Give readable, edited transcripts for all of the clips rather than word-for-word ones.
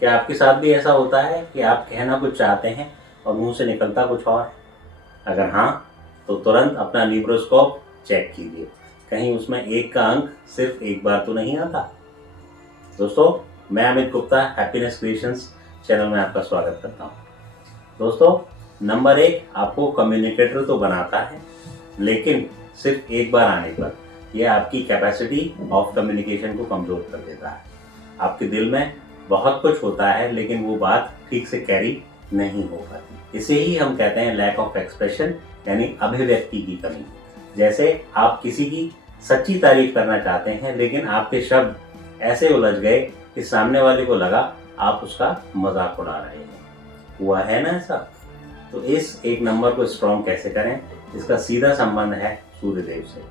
क्या आपके साथ भी ऐसा होता है कि आप कहना कुछ चाहते हैं और मुंह से निकलता कुछ और? अगर हाँ, तो तुरंत अपना न्यूमरोस्कोप चेक कीजिए, कहीं उसमें एक का अंक सिर्फ एक बार तो नहीं आता। दोस्तों, मैं Amit Gupta happiness creations channel में आपका स्वागत करता हूँ। दोस्तों, नंबर 1 आपको कम्युनिकेटर तो बनाता है, लेकिन सिर्फ एक बार आने पर यह आपकी कैपेसिटी ऑफ कम्युनिकेशन को कमज़ोर कर देता है। आपके दिल में बहुत कुछ होता है, लेकिन वो बात ठीक से कैरी नहीं हो पाती। इसे ही हम कहते हैं लैक ऑफ एक्सप्रेशन, यानी अभिव्यक्ति की कमी। जैसे आप किसी की सच्ची तारीफ करना चाहते हैं, लेकिन आपके शब्द ऐसे उलझ गए कि सामने वाले को लगा आप उसका मजाक उड़ा रहे हैं। हुआ है ना ऐसा? तो इस एक नंबर को स्ट्रॉन्ग कैसे करें, इसका सीधा संबंध है सूर्यदेव से।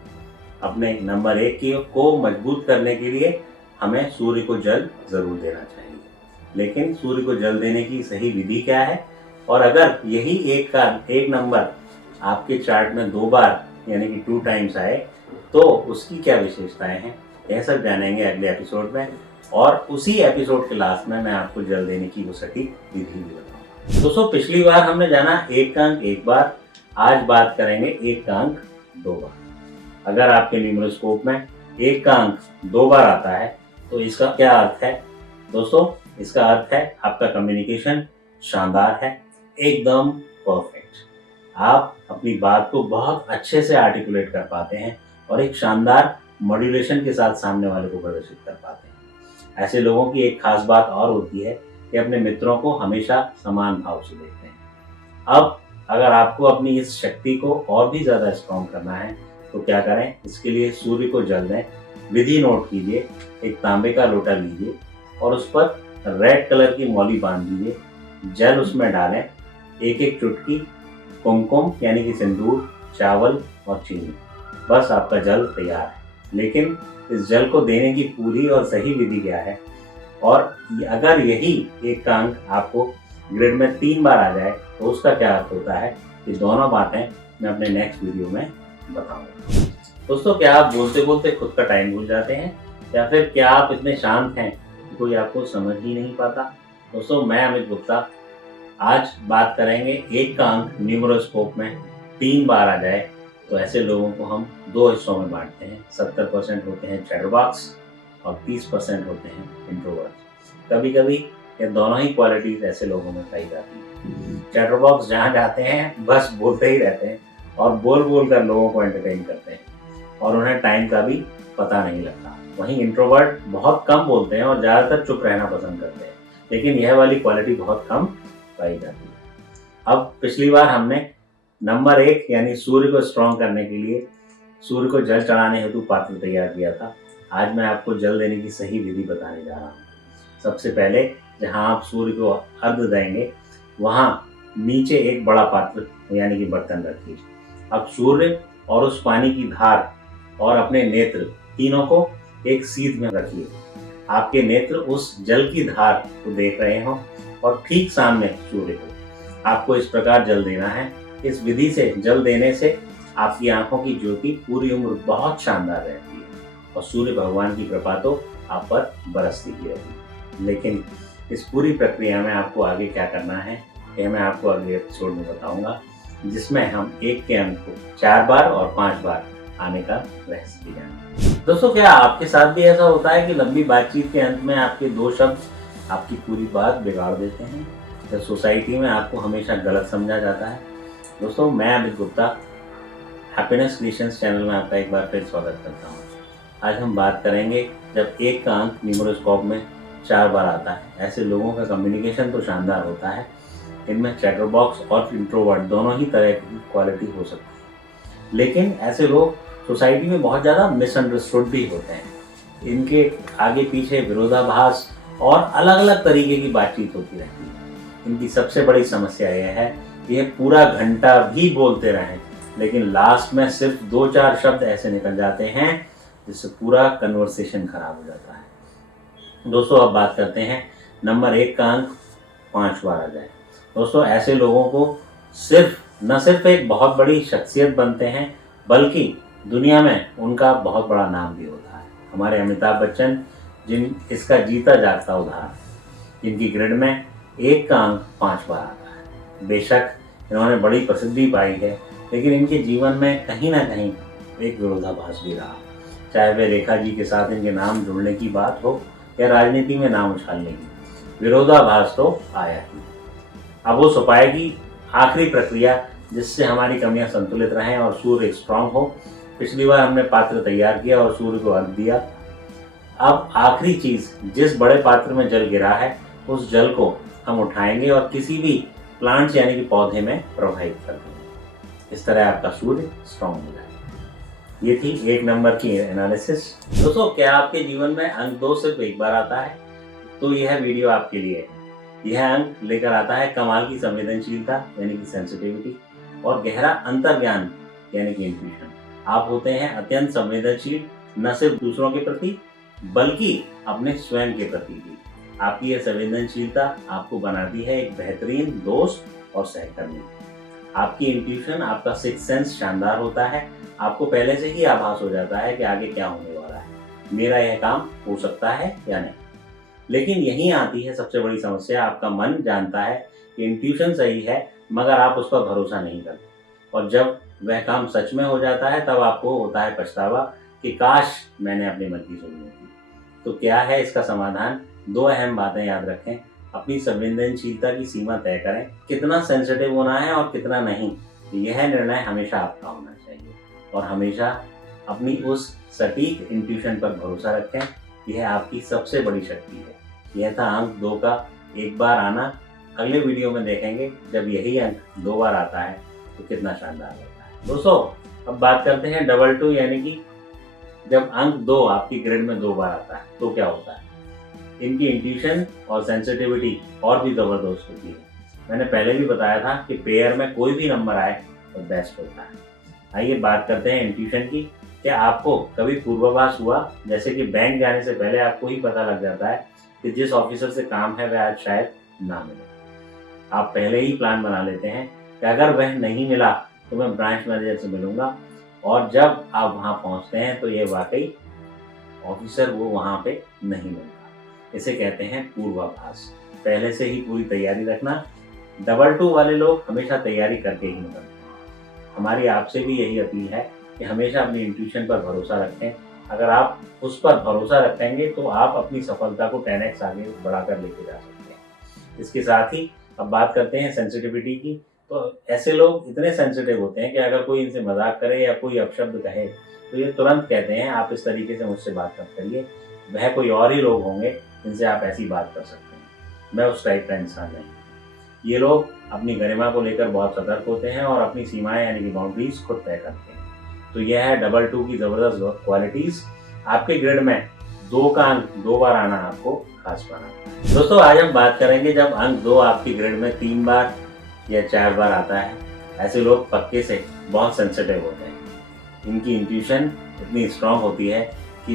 अपने नंबर 1 को मजबूत करने के लिए हमें सूर्य को जल जरूर देना चाहिए। लेकिन सूर्य को जल देने की सही विधि क्या है, और अगर यही एक नंबर आपके चार्ट में 2 बार यानी कि 2 टाइम्स आए तो उसकी क्या विशेषताएं हैं, यह सब जानेंगे अगले एपिसोड में। और उसी एपिसोड के लास्ट में मैं आपको जल देने की वो सटीक विधि भी बताऊंगा। दोस्तों, पिछली बार हमने जाना एक का अंक एक बार, आज बात करेंगे एक का अंक 2 बार। अगर आपके न्यूमरोस्कोप में एक का अंक 2 बार आता है तो इसका क्या अर्थ है? दोस्तों, इसका अर्थ है आपका कम्युनिकेशन शानदार है, एकदम परफेक्ट। आप अपनी बात को बहुत अच्छे से आर्टिकुलेट कर पाते हैं और एक शानदार मॉड्यूलेशन के साथ सामने वाले को प्रदर्शित कर पाते हैं। ऐसे लोगों की एक खास बात और होती है कि अपने मित्रों को हमेशा समान भाव से देखते हैं। अब अगर आपको अपनी इस शक्ति को और भी ज़्यादा स्ट्रॉन्ग करना है तो क्या करें? इसके लिए सूर्य को जल दें। विधि नोट कीजिए। एक तांबे का लोटा लीजिए और उस पर रेड कलर की मौली बांध दीजिए। जल उसमें डालें। एक एक चुटकी कुमकुम यानी कि सिंदूर, चावल और चीनी, बस आपका जल तैयार है। लेकिन इस जल को देने की पूरी और सही विधि क्या है, और अगर यही एक का अंक आपको ग्रिड में 3 बार आ जाए तो उसका क्या अर्थ होता है, ये दोनों बातें मैं अपने नेक्स्ट वीडियो में बताऊंगा। दोस्तों, क्या आप बोलते बोलते खुद का टाइम भूल जाते हैं, या फिर क्या आप इतने शांत हैं कि कोई आपको समझ ही नहीं पाता? दोस्तों, मैं अमित गुप्ता आज बात करेंगे एक का अंक न्यूमरोस्कोप में 3 बार आ जाए तो ऐसे लोगों को हम 2 हिस्सों में बांटते हैं। 70% होते हैं चैटरबॉक्स और 30% होते हैं इंट्रोवर्ट। कभी कभी ये दोनों ही क्वालिटीज ऐसे लोगों में पाई जाती है। चैटरबॉक्स जहाँ जाते हैं बस बोलते ही रहते हैं और बोल बोल कर लोगों को एंटरटेन करते हैं और उन्हें टाइम का भी पता नहीं लगता। वहीं इंट्रोवर्ट बहुत कम बोलते हैं और ज़्यादातर चुप रहना पसंद करते हैं, लेकिन यह वाली क्वालिटी बहुत कम पाई जाती है। अब पिछली बार हमने नंबर 1 यानी सूर्य को स्ट्रॉन्ग करने के लिए सूर्य को जल चढ़ाने हेतु पात्र तैयार किया था। आज मैं आपको जल देने की सही विधि बताने जा रहा हूँ। सबसे पहले जहाँ आप सूर्य को अर्घ्य देंगे वहाँ नीचे एक बड़ा पात्र यानी कि बर्तन रखिए। अब सूर्य और उस पानी की धार और अपने नेत्र तीनों को एक सीध में रखिए। आपके नेत्र उस जल की धार को देख रहे हों और ठीक सामने सूर्य को। आपको इस प्रकार जल देना है। इस विधि से जल देने से आपकी आंखों की ज्योति पूरी उम्र बहुत शानदार रहती है और सूर्य भगवान की कृपा तो आप पर बरसती ही रहती है। लेकिन इस पूरी प्रक्रिया में आपको आगे क्या करना है, यह मैं आपको अगले एपिसोड में बताऊंगा, जिसमें हम एक के अंक को 4 बार और 5 बार आने का रहस्य भी जानेंगे। दोस्तों, क्या आपके साथ भी ऐसा होता है कि लंबी बातचीत के अंत में आपके 2 शब्द आपकी पूरी बात बिगाड़ देते हैं, या सोसाइटी में आपको हमेशा गलत समझा जाता है? दोस्तों, मैं Amit Gupta happiness creations channel में आपका एक बार फिर स्वागत करता हूँ। आज हम बात करेंगे जब एक का अंक न्यूमरोस्कोप में 4 बार आता है, ऐसे लोगों का कम्युनिकेशन तो शानदार होता है। इनमें चैटरबॉक्स और इंट्रोवर्ट दोनों ही तरह की क्वालिटी हो सकती है, लेकिन ऐसे लोग सोसाइटी में बहुत ज़्यादा मिसअंडरस्टूड भी होते हैं। इनके आगे पीछे विरोधाभास और अलग अलग तरीके की बातचीत होती रहती है। इनकी सबसे बड़ी समस्या यह है कि ये पूरा घंटा भी बोलते रहें, लेकिन लास्ट में सिर्फ 2-4 शब्द ऐसे निकल जाते हैं जिससे पूरा कन्वर्सेशन खराब हो जाता है। दोस्तों, अब बात करते हैं नंबर 1 का अंक 5 बार आ जाए। दोस्तों, ऐसे लोगों को न सिर्फ एक बहुत बड़ी शख्सियत बनते हैं, बल्कि दुनिया में उनका बहुत बड़ा नाम भी होता है। हमारे अमिताभ बच्चन जिन इसका जीता जागता उदाहरण। जिनकी ग्रिड में 1 का अंक 5 बार आता है। बेशक इन्होंने बड़ी प्रसिद्धि पाई है, लेकिन इनके जीवन में कहीं ना कहीं एक विरोधाभास भी रहा। चाहे वह रेखा जी के साथ इनके नाम जुड़ने की बात हो या राजनीति में नाम उछालने की, विरोधाभास तो आया ही। अब वो छुपाएगी आखिरी प्रक्रिया जिससे हमारी कमियां संतुलित रहें और सूर्य स्ट्रांग हो। पिछली बार हमने पात्र तैयार किया और सूर्य को अर्घ दिया। अब आखिरी चीज, जिस बड़े पात्र में जल गिरा है उस जल को हम उठाएंगे और किसी भी प्लांट्स यानी कि पौधे में प्रवाहित कर देंगे। इस तरह आपका सूर्य स्ट्रांग हो जाएगा। ये थी 1 नंबर की एनालिसिस। दोस्तों, क्या आपके जीवन में अंक 2 सिर्फ एक बार आता है? तो यह वीडियो आपके लिए है। यह अंक लेकर आता है कमाल की संवेदनशीलता यानी कि सेंसिटिविटी और गहरा अंतर्ज्ञान यानी कि इंट्यूशन। आप होते हैं अत्यंत संवेदनशील, न सिर्फ दूसरों के प्रति बल्कि अपने स्वयं के प्रति भी। आपकी यह संवेदनशीलता आपको बनाती है एक बेहतरीन दोस्त और सहकर्मी। आपकी इंट्यूशन, आपका सिक्स सेंस शानदार होता है। आपको पहले से ही आभास हो जाता है कि आगे क्या होने वाला है, मेरा यह काम हो सकता है या नहीं। लेकिन यहीं आती है सबसे बड़ी समस्या। आपका मन जानता है कि इंट्यूशन सही है, मगर आप उस पर भरोसा नहीं करते, और जब वह काम सच में हो जाता है तब आपको होता है पछतावा कि काश मैंने अपने मन की सुनी होती। तो क्या है इसका समाधान? 2 अहम बातें याद रखें। अपनी संवेदनशीलता की सीमा तय करें, कितना सेंसिटिव होना है और कितना नहीं, यह निर्णय हमेशा आपका होना चाहिए। और हमेशा अपनी उस सटीक इंट्यूशन पर भरोसा रखें, यह आपकी सबसे बड़ी शक्ति है। यह था अंक 2 का एक बार आना। अगले वीडियो में देखेंगे जब यही अंक 2 बार आता है तो कितना शानदार होता है। दोस्तों, अब बात करते हैं डबल 2 यानी कि जब अंक 2 आपकी ग्रिड में 2 बार आता है तो क्या होता है। इनकी इंट्यूशन और सेंसिटिविटी और भी जबरदस्त होती है। मैंने पहले भी बताया था कि पेयर में कोई भी नंबर आए तो बेस्ट होता है। आइए बात करते हैं इंट्यूशन की। क्या आपको कभी पूर्वाभास हुआ, जैसे कि बैंक जाने से पहले आपको ही पता लग जाता है कि जिस ऑफिसर से काम है वह आज शायद ना मिले। आप पहले ही प्लान बना लेते हैं कि अगर वह नहीं मिला तो मैं ब्रांच मैनेजर से मिलूंगा, और जब आप वहां पहुंचते हैं तो ये वाकई ऑफिसर वो वहां पे नहीं मिलता। इसे कहते हैं पूर्वाभास। पहले से ही पूरी तैयारी रखना। डबल 2 वाले लोग हमेशा तैयारी करके ही निकलते हैं। हमारी आपसे भी यही अपील है कि हमेशा अपनी इंट्यूशन पर भरोसा रखें। अगर आप उस पर भरोसा रखेंगे तो आप अपनी सफलता को 10x आगे बढ़ाकर लेके जा सकते हैं। इसके साथ ही अब बात करते हैं सेंसिटिविटी की। तो ऐसे लोग इतने सेंसिटिव होते हैं कि अगर कोई इनसे मजाक करे या कोई अपशब्द कहे तो ये तुरंत कहते हैं आप इस तरीके से मुझसे बात मत करिए, वह कोई और ही लोग होंगे जिनसे आप ऐसी बात कर सकते हैं, मैं उस टाइप का इंसान नहीं। ये लोग अपनी गरिमा को लेकर बहुत सतर्क होते हैं और अपनी सीमाएं यानी कि बाउंड्रीज खुद तय करते हैं। तो यह है डबल 2 की जबरदस्त क्वालिटीज। आपके ग्रिड में 2 का अंक 2 बार आना आपको खास बनाता है। दोस्तों, आज हम बात करेंगे जब अंक 2 आपकी ग्रिड में 3 बार या 4 बार आता है। ऐसे लोग पक्के से बहुत सेंसिटिव होते हैं। इनकी इंट्यूशन इतनी स्ट्रांग होती है कि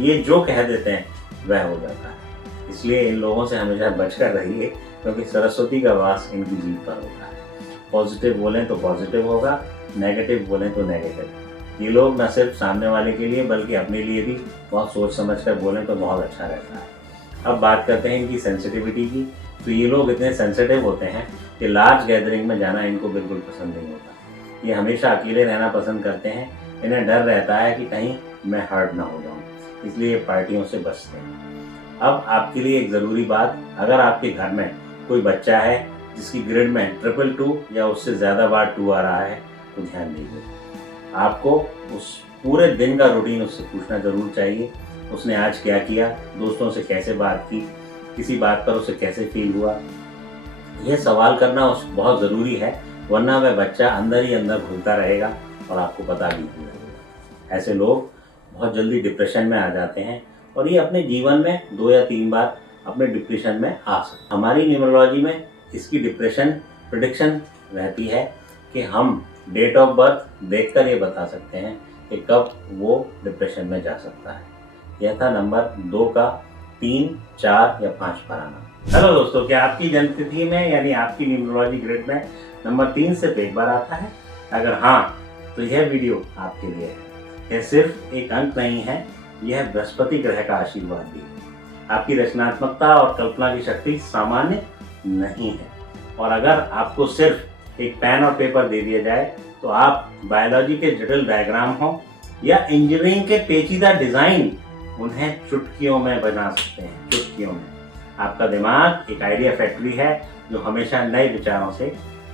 ये जो कह देते हैं वह हो जाता है। इसलिए इन लोगों से हमेशा बचकर रहिए, क्योंकि सरस्वती का वास इनकी जीभ पर होता है। पॉजिटिव बोलें तो पॉजिटिव होगा, नेगेटिव बोलें तो नेगेटिव। ये लोग न सिर्फ सामने वाले के लिए बल्कि अपने लिए भी बहुत सोच समझ कर बोलें तो बहुत अच्छा रहता है। अब बात करते हैं इनकी सेंसिटिविटी की। तो ये लोग इतने सेंसिटिव होते हैं कि लार्ज गैदरिंग में जाना इनको बिल्कुल पसंद नहीं होता। ये हमेशा अकेले रहना पसंद करते हैं। इन्हें डर रहता है कि कहीं मैं हर्ट ना हो जाऊं, इसलिए ये पार्टियों से बचते हैं। अब आपके लिए एक ज़रूरी बात, अगर आपके घर में कोई बच्चा है जिसकी ग्रिड में 222 या उससे ज़्यादा बार 2 आ रहा है तो ध्यान दीजिए। आपको उस पूरे दिन का रूटीन उससे पूछना ज़रूर चाहिए। उसने आज क्या किया, दोस्तों से कैसे बात की, किसी बात पर उसे कैसे फील हुआ। यह सवाल करना बहुत ज़रूरी है, वरना वह बच्चा अंदर ही अंदर घुलता रहेगा और आपको पता भी नहीं लगेगा। ऐसे लोग बहुत जल्दी डिप्रेशन में आ जाते हैं और ये अपने जीवन में 2 या 3 बार अपने डिप्रेशन में आ सकते। हमारी न्यूमरोलॉजी में इसकी डिप्रेशन प्रेडिक्शन रहती है कि हम डेट ऑफ बर्थ देखकर ये बता सकते हैं कि कब वो डिप्रेशन में जा सकता है। यह था नंबर 2 का 3, 4 या 5 पर आना। हेलो दोस्तों, क्या आपकी जन्मतिथि में यानी आपकी न्यूमरोलॉजी ग्रिड में नंबर 3 से एक बार आता है? अगर हाँ, तो यह वीडियो आपके लिए है। यह सिर्फ एक अंक नहीं है, यह बृहस्पति ग्रह का आशीर्वाद भी है। आपकी रचनात्मकता और कल्पना की शक्ति सामान्य नहीं है। और अगर आपको सिर्फ एक पेन और पेपर दे दिया जाए तो आप बायोलॉजी के जटिल डायग्राम हो या इंजीनियरिंग के पेचीदा डिजाइन उन्हें चुटकियों में बना सकते हैं। चुटकियों में आपका दिमाग एक आइडिया फैक्ट्री है जो हमेशा नए विचारों से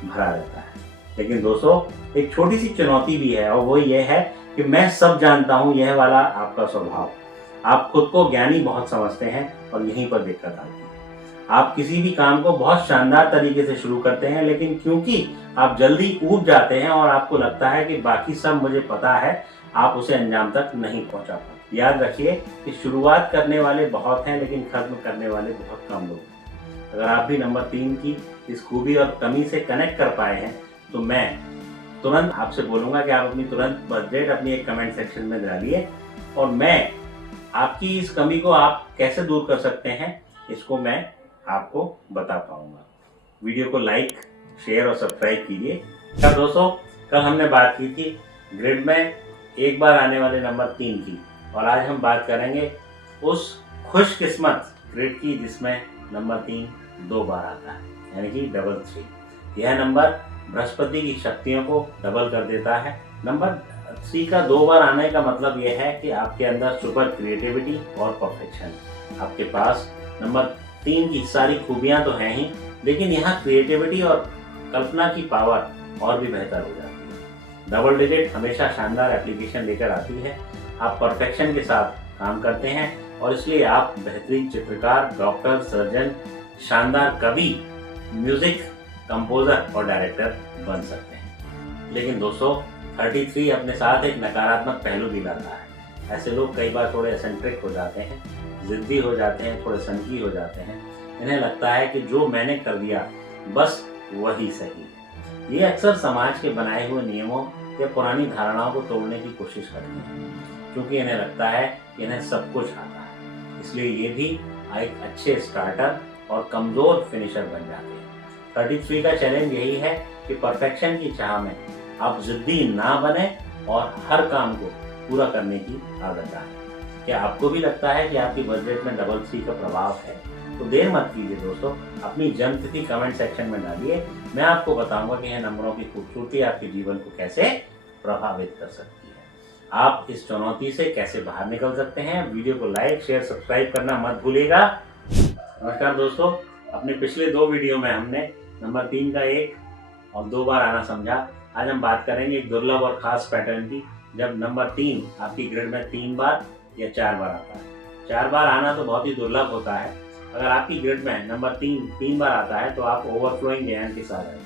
भरा रहता है। लेकिन दोस्तों, एक छोटी सी चुनौती भी है और वो ये है कि मैं सब जानता हूँ, यह वाला आपका स्वभाव। आप खुद को ज्ञानी बहुत समझते हैं और यहीं पर दिक्कत आती है। आप किसी भी काम को बहुत शानदार तरीके से शुरू करते हैं, लेकिन क्योंकि आप जल्दी ऊब जाते हैं और आपको लगता है कि बाकी सब मुझे पता है, आप उसे अंजाम तक नहीं पहुंचा पाते। याद रखिए कि शुरुआत करने वाले बहुत हैं, लेकिन खत्म करने वाले बहुत कम लोग हैं। अगर आप भी नंबर 3 की इस खूबी और कमी से कनेक्ट कर पाए हैं तो मैं तुरंत आपसे बोलूँगा कि आप अपनी तुरंत बजट अपनी एक कमेंट सेक्शन में डालिए और मैं आपकी इस कमी को आप कैसे दूर कर सकते हैं इसको मैं आपको बता पाऊँगा। वीडियो को लाइक, शेयर और सब्सक्राइब कीजिए। क्या दोस्तों, कल हमने बात की थी ग्रिड में एक बार आने वाले नंबर 3 की, और आज हम बात करेंगे उस खुशकिस्मत ग्रिड की जिसमें नंबर 3 2 बार आता है, यानी कि डबल 3। यह नंबर बृहस्पति की शक्तियों को डबल कर देता है। नंबर 3 का 2 बार आने का मतलब यह है कि आपके अंदर सुपर क्रिएटिविटी और परफेक्शन। आपके पास नंबर 3 की सारी खूबियां तो हैं ही, लेकिन यहाँ क्रिएटिविटी और कल्पना की पावर और भी बेहतर हो जाती है। डबल डिजिट हमेशा शानदार एप्लीकेशन लेकर आती है। आप परफेक्शन के साथ काम करते हैं और इसलिए आप बेहतरीन चित्रकार, डॉक्टर, सर्जन, शानदार कवि, म्यूजिक कंपोजर और डायरेक्टर बन सकते हैं। लेकिन दोस्तों, 33 अपने साथ एक नकारात्मक पहलू भी लाता है। ऐसे लोग कई बार थोड़े एसेंट्रिक हो जाते हैं, जिद्दी हो जाते हैं, थोड़े सनकी हो जाते हैं। इन्हें लगता है कि जो मैंने कर दिया बस वही सही है। ये अक्सर समाज के बनाए हुए नियमों या पुरानी धारणाओं को तोड़ने की कोशिश करते हैं, क्योंकि इन्हें लगता है कि इन्हें सब कुछ आता है। इसलिए ये भी एक अच्छे स्टार्टर और कमजोर फिनिशर बन जाते हैं। 33 का चैलेंज यही है कि परफेक्शन की चाह में आप जिद्दी ना बने और हर काम को पूरा करने की आदत डालें। क्या आपको भी लगता है कि आपकी बजट में डबल 3 का प्रभाव है? तो देर मत कीजिए दोस्तों, अपनी जन्मतिथि कमेंट सेक्शन में डालिए। मैं आपको बताऊंगा कि यह नंबरों की खूबसूरती आपके जीवन को कैसे प्रभावित कर सकती है। आप इस चुनौती से कैसे बाहर निकल सकते हैं। वीडियो को लाइक, शेयर, सब्सक्राइब करना मत भूलिएगा। नमस्कार दोस्तों, अपने पिछले 2 वीडियो में हमने नंबर 3 का 1 और 2 बार आना समझा। आज हम बात करेंगे एक दुर्लभ और खास पैटर्न की, जब नंबर 3 आपकी ग्रिड में 3 बार या 4 बार आता है। 4 बार आना तो बहुत ही दुर्लभ होता है। अगर आपकी ग्रिड में नंबर 3 बार आता है तो आप ओवरफ्लोइंग ज्ञान के साथ हैं।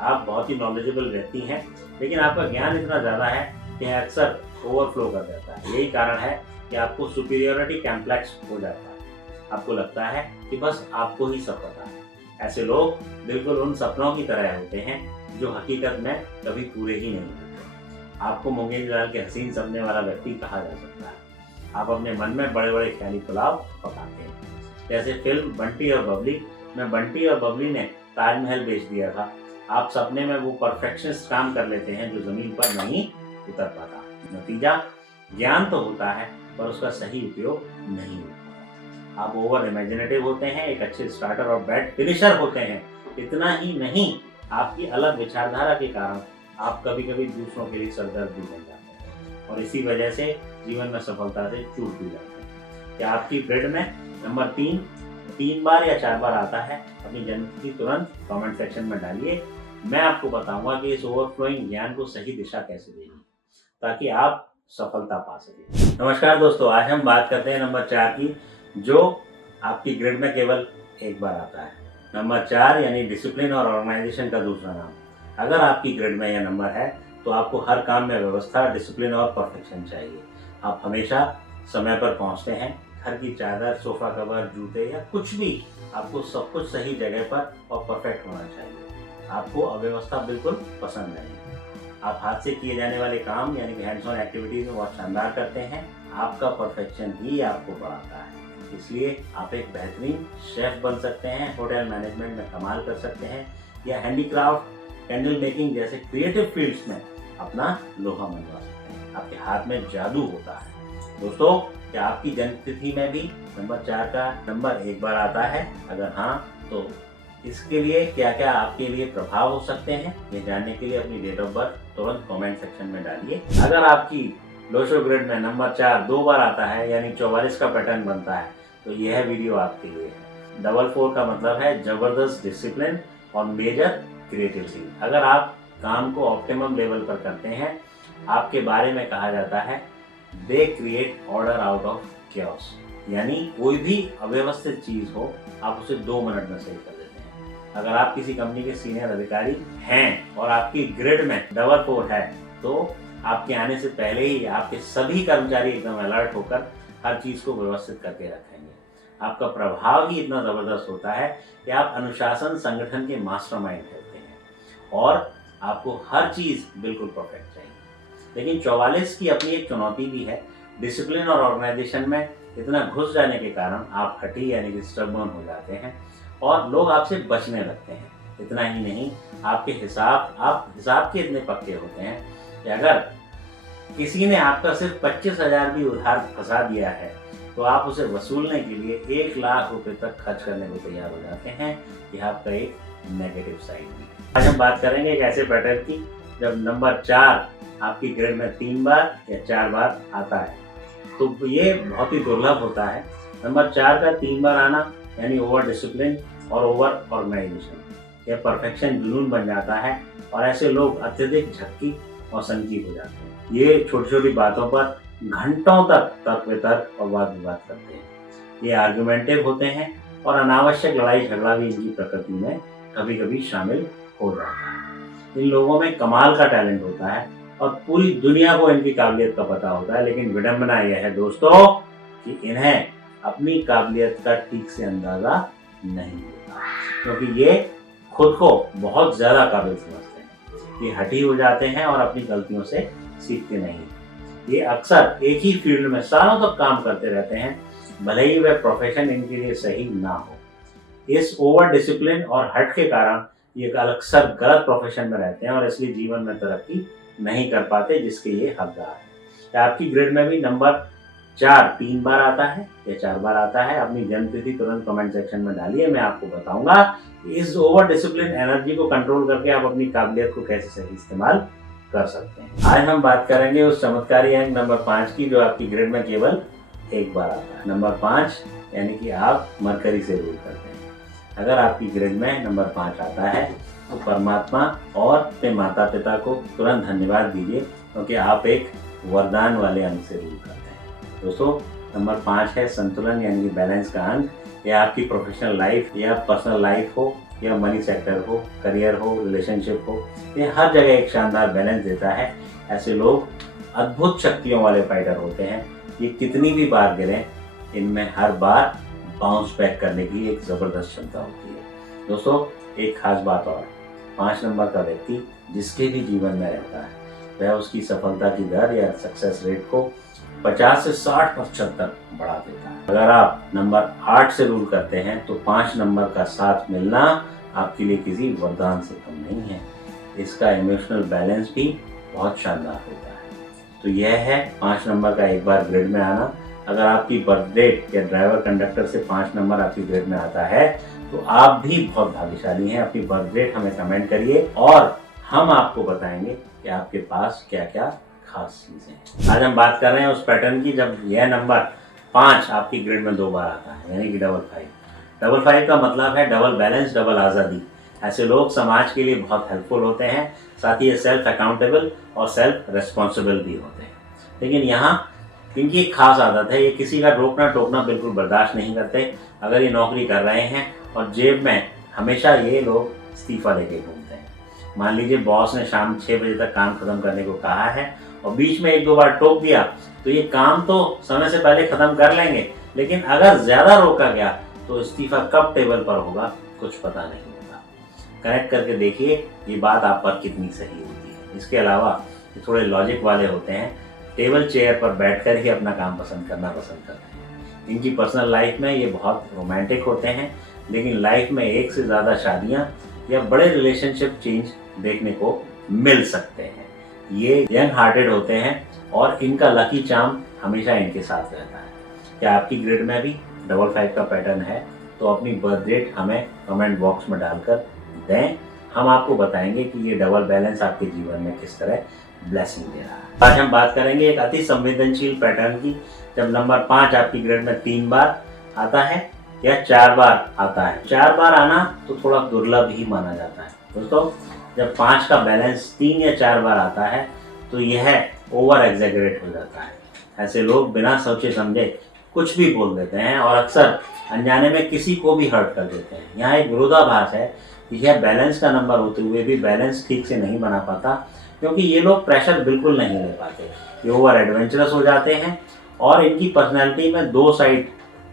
आप बहुत ही नॉलेजेबल व्यक्ति हैं, लेकिन आपका ज्ञान इतना ज़्यादा है कि अक्सर ओवरफ्लो कर जाता है। यही कारण है कि आपको सुपीरियोरिटी कॉम्प्लेक्स हो जाता है। आपको लगता है कि बस आपको ही सब पता है। ऐसे लोग बिल्कुल उन सपनों की तरह होते हैं जो हकीकत में कभी पूरे ही नहीं होते। आपको मुंगेरी लाल के हसीन सपने वाला व्यक्ति कहा जा सकता है। आप अपने मन में बड़े बड़े ख्याली पुलाव पकाते हैं। जैसे फिल्म बंटी और बबली में बंटी और बबली ने ताजमहल बेच दिया था। आप सपने में वो परफेक्शनिस्ट काम कर लेते हैं जो जमीन पर नहीं उतर पाता। नतीजा ज्ञान तो होता है पर उसका सही उपयोग नहीं होता। आप ओवर इमेजिनेटिव होते हैं, एक अच्छे स्टार्टर और बैड फिनिशर होते हैं। इतना ही नहीं, आपकी अलग विचारधारा के कारण आप कभी कभी दूसरों के लिए सरदर्द भी बन जाते हैं और इसी वजह से जीवन में सफलता से चूक भी जाते हैं। क्या आपकी ग्रिड में नंबर 3 बार या 4 बार आता है? अपनी जन्मतिथि तुरंत कमेंट सेक्शन में डालिए। मैं आपको बताऊंगा कि इस ओवरफ्लोइंग ज्ञान को सही दिशा कैसे देनी ताकि आप सफलता पा सकें। नमस्कार दोस्तों, आज हम बात करते हैं नंबर 4 की, जो आपकी ग्रिड में केवल 1 बार आता है। नंबर 4 यानी डिसिप्लिन और ऑर्गेनाइजेशन का दूसरा नाम। अगर आपकी ग्रिड में यह नंबर है तो आपको हर काम में व्यवस्था, डिसिप्लिन और परफेक्शन चाहिए। आप हमेशा समय पर पहुंचते हैं। घर की चादर, सोफा कवर, जूते या कुछ भी, आपको सब कुछ सही जगह पर और परफेक्ट होना चाहिए। आपको अव्यवस्था बिल्कुल पसंद नहीं। आप हाथ से किए जाने वाले काम यानी कि हैंड्स ऑन एक्टिविटीज में बहुत शानदार करते हैं। आपका परफेक्शन ही आपको बढ़ाता है। इसलिए आप एक बेहतरीन शेफ बन सकते हैं, होटल मैनेजमेंट में कमाल कर सकते हैं या हैंडीक्राफ्ट, कैंडल मेकिंग जैसे क्रिएटिव फील्ड्स में अपना लोहा मनवा सकते हैं। आपके हाथ में जादू होता है। दोस्तों, क्या आपकी जन्म तिथि में भी नंबर 4 का नंबर एक बार आता है? अगर हाँ तो इसके लिए क्या क्या आपके लिए प्रभाव हो सकते हैं, ये जानने के लिए अपनी डेट ऑफ बर्थ तुरंत कमेंट सेक्शन में डालिए। अगर आपकी लोशो ग्रिड में नंबर 4 दो बार आता है यानी 44 का पैटर्न बनता है तो यह वीडियो आपके लिए है। 44 का मतलब है जबरदस्त डिसिप्लिन और मेजर क्रिएटिविटी। अगर आप काम को ऑप्टिमम लेवल पर करते हैं, आपके बारे में कहा जाता है they create order out of chaos, यानी कोई भी अव्यवस्थित चीज हो आप उसे 2 मिनट में सही कर देते हैं। अगर आप किसी कंपनी के सीनियर अधिकारी हैं और आपकी ग्रिड में 44 है तो आपके आने से पहले ही आपके सभी कर्मचारी एकदम अलर्ट होकर हर चीज को व्यवस्थित करके रखेंगे। आपका प्रभाव ही इतना जबरदस्त होता है कि आप अनुशासन संगठन के मास्टरमाइंड होते हैं और आपको हर चीज बिल्कुल परफेक्ट चाहिए। लेकिन 44 की अपनी एक चुनौती भी है। डिसिप्लिन और ऑर्गेनाइजेशन में इतना घुस जाने के कारण आप हठी यानी कि स्टबर्न हो जाते हैं और लोग आपसे बचने लगते हैं। इतना ही नहीं, आप हिसाब के इतने पक्के होते हैं कि अगर किसी ने आपका सिर्फ 25,000 भी उधार फंसा दिया है तो आप उसे वसूलने के लिए 1 लाख रुपए तक खर्च करने को तैयार हो जाते हैं। यह आपका एक नेगेटिव साइड है। आज हम बात करेंगे एक ऐसे पैटर्न की जब नंबर 4 आपकी ग्रिड में 3 बार या 4 बार आता है तो ये बहुत ही दुर्लभ होता है। नंबर 4 का 3 बार आना यानी ओवर डिसिप्लिन और ओवर ऑर्गेनाइजेशन। यह परफेक्शन जुनून बन जाता है और ऐसे लोग अत्यधिक झक्की और संकीर्ण हो जाते हैं। ये छोटी छोटी बातों पर घंटों तक तर्क वितर्क और वाद विवाद करते हैं। ये आर्गुमेंटिव होते हैं और अनावश्यक लड़ाई झगड़ा भी इनकी प्रकृति में कभी कभी शामिल हो जाता है। इन लोगों में कमाल का टैलेंट होता है और पूरी दुनिया को इनकी काबिलियत का पता होता है, लेकिन विडंबना यह है दोस्तों कि इन्हें अपनी काबिलियत का ठीक से अंदाजा नहीं होता, क्योंकि ये खुद को बहुत ज्यादा काबिल समझते हैं। ये हठी हो जाते हैं और अपनी गलतियों से सीखते नहीं। ये अक्सर एक ही फील्ड में सालों तक काम करते रहते हैं, भले ही वह प्रोफेशन इनके लिए सही ना हो। इस ओवर डिसिप्लिन और हट के कारण ये अक्सर गलत प्रोफेशन में रहते हैं और इसलिए जीवन में तरक्की नहीं कर पाते, जिसके ये हकदार हैं। आपकी ग्रिड में भी नंबर 4 3 बार आता है या 4 बार आता है, अपनी जन्म तिथि तुरंत कमेंट सेक्शन में डालिए। मैं आपको बताऊंगा कि इस ओवर डिसिप्लिन एनर्जी को कंट्रोल करके आप अपनी काबिलियत को कैसे सही इस्तेमाल कर सकते हैं। आज हम बात करेंगे उस चमत्कारी अंक नंबर 5 की जो आपकी ग्रिड में केवल 1 बार आता है। नंबर 5 यानी कि आप मरकरी से रूल करते हैं। अगर आपकी ग्रिड में नंबर 5 आता है तो परमात्मा और अपने माता पिता को तुरंत धन्यवाद दीजिए, क्योंकि आप एक वरदान वाले अंक से रूल करते हैं। दोस्तों, नंबर 5 है संतुलन यानी कि बैलेंस का अंक। यह आपकी प्रोफेशनल लाइफ या पर्सनल लाइफ हो या मनी सेक्टर हो, करियर हो, रिलेशनशिप हो, ये हर जगह एक शानदार बैलेंस देता है। ऐसे लोग अद्भुत शक्तियों वाले फाइटर होते हैं। ये कितनी भी बार गिरे, इनमें हर बार बाउंस बैक करने की एक जबरदस्त क्षमता होती है। दोस्तों, एक खास बात और, 5 नंबर का व्यक्ति जिसके भी जीवन में रहता है वह उसकी सफलता की दर या सक्सेस रेट को 50 से 60% तक बढ़ा देता है। अगर आप नंबर 8 से रूल करते हैं तो 5 नंबर का साथ मिलना आपके लिए किसी वरदान से कम नहीं है। इसका इमोशनल बैलेंस भी बहुत शानदार होता है। तो यह है 5 नंबर का एक बार ग्रिड में आना। अगर आपकी बर्थ डेट या ड्राइवर कंडक्टर से 5 नंबर आपकी ग्रिड में आता है तो आप भी बहुत भाग्यशाली हैं। अपनी बर्थ डेट हमें कमेंट करिए और हम आपको बताएंगे कि आपके पास क्या क्या खास चीजें हैं। आज हम बात कर रहे हैं उस पैटर्न की जब यह नंबर 5 आपकी ग्रिड में 2 बार आता है, यानी कि 55। 55 का मतलब है डबल बैलेंस, डबल आज़ादी। ऐसे लोग समाज के लिए बहुत हेल्पफुल होते हैं, साथ ही ये सेल्फ अकाउंटेबल और सेल्फ रेस्पॉन्सिबल भी होते हैं। लेकिन यहाँ इनकी एक खास आदत है, ये किसी का रोकना टोकना बिल्कुल बर्दाश्त नहीं करते। अगर ये नौकरी कर रहे हैं और जेब में हमेशा ये लोग इस्तीफा लेके घूमते हैं। मान लीजिए बॉस ने शाम 6 बजे तक काम खत्म करने को कहा है और बीच में 1-2 बार टोक दिया तो ये काम तो समय से पहले खत्म कर लेंगे, लेकिन अगर ज्यादा रोका गया तो इस्तीफा कब टेबल पर होगा कुछ पता नहीं होता। कनेक्ट करके देखिए ये बात आप पर कितनी सही होती है। इसके अलावा ये थोड़े लॉजिक वाले होते हैं, टेबल चेयर पर बैठकर ही अपना काम पसंद करते हैं। इनकी पर्सनल लाइफ में ये बहुत रोमांटिक होते हैं, लेकिन लाइफ में एक से ज़्यादा शादियाँ या बड़े रिलेशनशिप चेंज देखने को मिल सकते हैं। ये यंग हार्टेड होते हैं और इनका लकी चार्म हमेशा इनके साथ रहता है। क्या आपकी ग्रिड में भी 55 का पैटर्न है? तो अपनी बर्थ डेट हमें कमेंट बॉक्स में डालकर दें। हम आपको बताएंगे कि ये डबल बैलेंस आपके जीवन में किस तरह ब्लेसिंग दे रहा है। आज हम बात करेंगे एक अति संवेदनशील पैटर्न की। जब नंबर 5 आपकी ग्रिड में 3 बार आता है या 4 बार आता है। 4 बार आना तो थोड़ा दुर्लभ ही माना जाता है दोस्तों। जब 5 का बैलेंस 3 या 4 बार आता है तो यह ओवर एग्जैगरेट हो जाता है। ऐसे लोग बिना सोचे समझे कुछ भी बोल देते हैं और अक्सर अनजाने में किसी को भी हर्ट कर देते हैं। यहाँ एक विरोधाभास है कि यह बैलेंस का नंबर होते हुए भी बैलेंस ठीक से नहीं बना पाता, क्योंकि ये लोग प्रेशर बिल्कुल नहीं ले पाते। ये ओवर एडवेंचरस हो जाते हैं और इनकी पर्सनैलिटी में 2 साइड